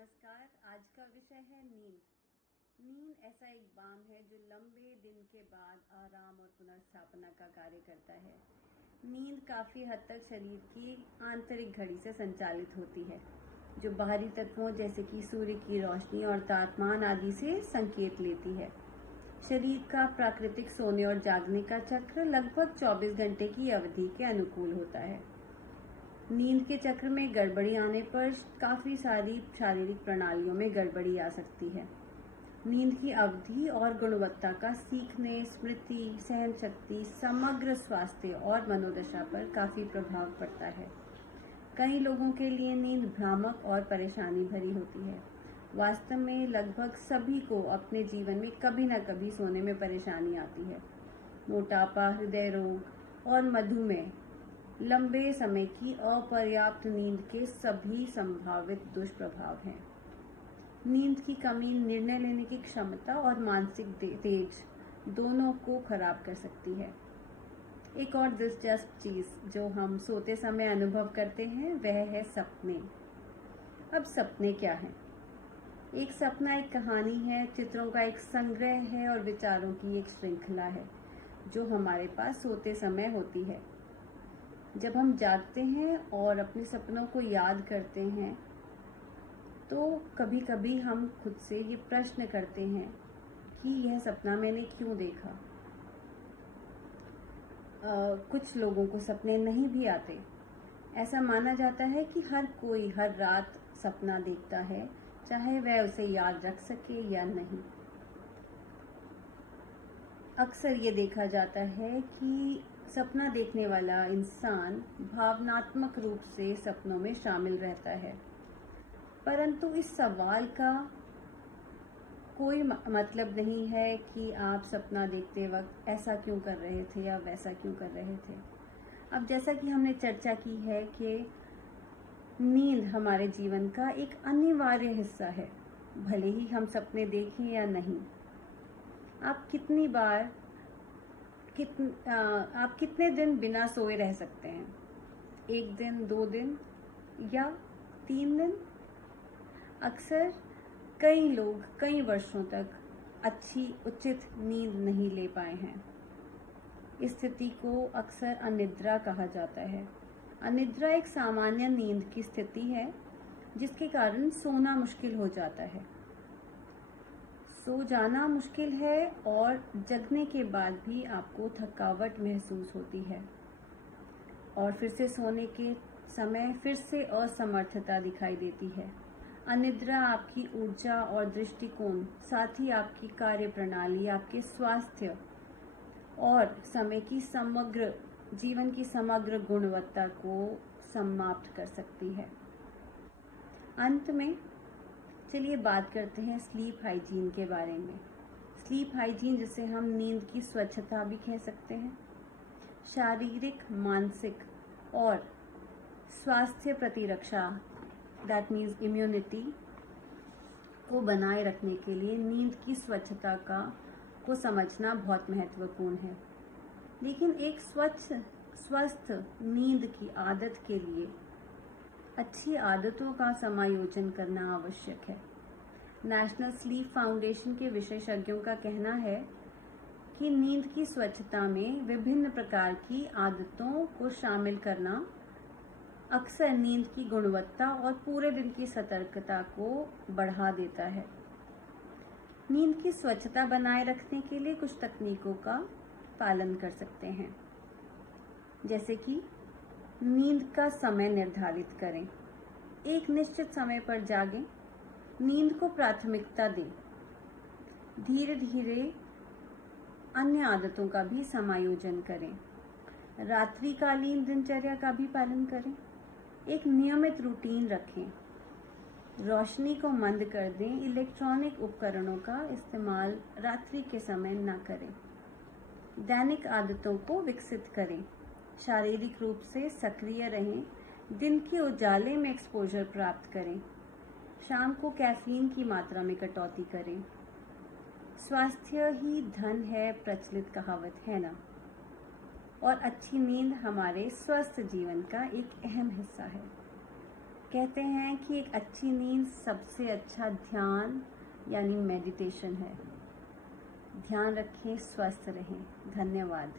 नमस्कार। आज का विषय है नींद। नींद ऐसा एक बाम है जो लंबे दिन के बाद आराम और पुनर्स्थापना का कार्य करता है। नींद काफ़ी हद तक शरीर की आंतरिक घड़ी से संचालित होती है, जो बाहरी तत्वों जैसे कि सूर्य की रोशनी और तापमान आदि से संकेत लेती है। शरीर का प्राकृतिक सोने और जागने का चक्र लगभग 24 घंटे की अवधि के अनुकूल होता है। नींद के चक्र में गड़बड़ी आने पर काफ़ी सारी शारीरिक प्रणालियों में गड़बड़ी आ सकती है। नींद की अवधि और गुणवत्ता का सीखने, स्मृति, सहन शक्ति, समग्र स्वास्थ्य और मनोदशा पर काफ़ी प्रभाव पड़ता है। कई लोगों के लिए नींद भ्रामक और परेशानी भरी होती है। वास्तव में लगभग सभी को अपने जीवन में कभी न कभी सोने में परेशानी आती है। मोटापा, हृदय रोग और मधुमेह लंबे समय की अपर्याप्त नींद के सभी संभावित दुष्प्रभाव हैं। नींद की कमी निर्णय लेने की क्षमता और मानसिक तेज दोनों को खराब कर सकती है। एक और दिलचस्प चीज जो हम सोते समय अनुभव करते हैं वह है सपने। अब सपने क्या हैं? एक सपना एक कहानी है, चित्रों का एक संग्रह है और विचारों की एक श्रृंखला है जो हमारे पास सोते समय होती है। जब हम जागते हैं और अपने सपनों को याद करते हैं तो कभी कभी हम खुद से ये प्रश्न करते हैं कि यह सपना मैंने क्यों देखा। कुछ लोगों को सपने नहीं भी आते। ऐसा माना जाता है कि हर कोई हर रात सपना देखता है, चाहे वह उसे याद रख सके या नहीं। अक्सर ये देखा जाता है कि सपना देखने वाला इंसान भावनात्मक रूप से सपनों में शामिल रहता है, परंतु इस सवाल का कोई मतलब नहीं है कि आप सपना देखते वक्त ऐसा क्यों कर रहे थे या वैसा क्यों कर रहे थे। अब जैसा कि हमने चर्चा की है कि नींद हमारे जीवन का एक अनिवार्य हिस्सा है, भले ही हम सपने देखें या नहीं। आप कितने दिन बिना सोए रह सकते हैं? 1 दिन, 2 दिन या 3 दिन? अक्सर कई लोग कई वर्षों तक अच्छी उचित नींद नहीं ले पाए हैं। इस स्थिति को अक्सर अनिद्रा कहा जाता है। अनिद्रा एक सामान्य नींद की स्थिति है जिसके कारण सोना मुश्किल हो जाता है। सो जाना मुश्किल है और जगने के बाद भी आपको थकावट महसूस होती है और फिर से सोने के समय फिर से असमर्थता दिखाई देती है। अनिद्रा आपकी ऊर्जा और दृष्टिकोण, साथ ही आपकी कार्य प्रणाली, आपके स्वास्थ्य और जीवन की समग्र गुणवत्ता को समाप्त कर सकती है। अंत में चलिए बात करते हैं स्लीप हाइजीन के बारे में। स्लीप हाइजीन, जिसे हम नींद की स्वच्छता भी कह सकते हैं, शारीरिक, मानसिक और स्वास्थ्य प्रतिरक्षा दैट मीन्स इम्यूनिटी को बनाए रखने के लिए नींद की स्वच्छता को समझना बहुत महत्वपूर्ण है। लेकिन एक स्वस्थ नींद की आदत के लिए अच्छी आदतों का समायोजन करना आवश्यक है। नेशनल स्लीप फाउंडेशन के विशेषज्ञों का कहना है कि नींद की स्वच्छता में विभिन्न प्रकार की आदतों को शामिल करना अक्सर नींद की गुणवत्ता और पूरे दिन की सतर्कता को बढ़ा देता है। नींद की स्वच्छता बनाए रखने के लिए कुछ तकनीकों का पालन कर सकते हैं, जैसे कि नींद का समय निर्धारित करें। एक निश्चित समय पर जागें। नींद को प्राथमिकता दें। धीरे धीरे अन्य आदतों का भी समायोजन करें। रात्रिकालीन दिनचर्या का भी पालन करें। एक नियमित रूटीन रखें। रोशनी को मंद कर दें। इलेक्ट्रॉनिक उपकरणों का इस्तेमाल रात्रि के समय न करें। दैनिक आदतों को विकसित करें। शारीरिक रूप से सक्रिय रहें। दिन के उजाले में एक्सपोजर प्राप्त करें। शाम को कैफीन की मात्रा में कटौती करें। स्वास्थ्य ही धन है, प्रचलित कहावत है ना। और अच्छी नींद हमारे स्वस्थ जीवन का एक अहम हिस्सा है। कहते हैं कि एक अच्छी नींद सबसे अच्छा ध्यान यानी मेडिटेशन है। ध्यान रखें, स्वस्थ रहें। धन्यवाद।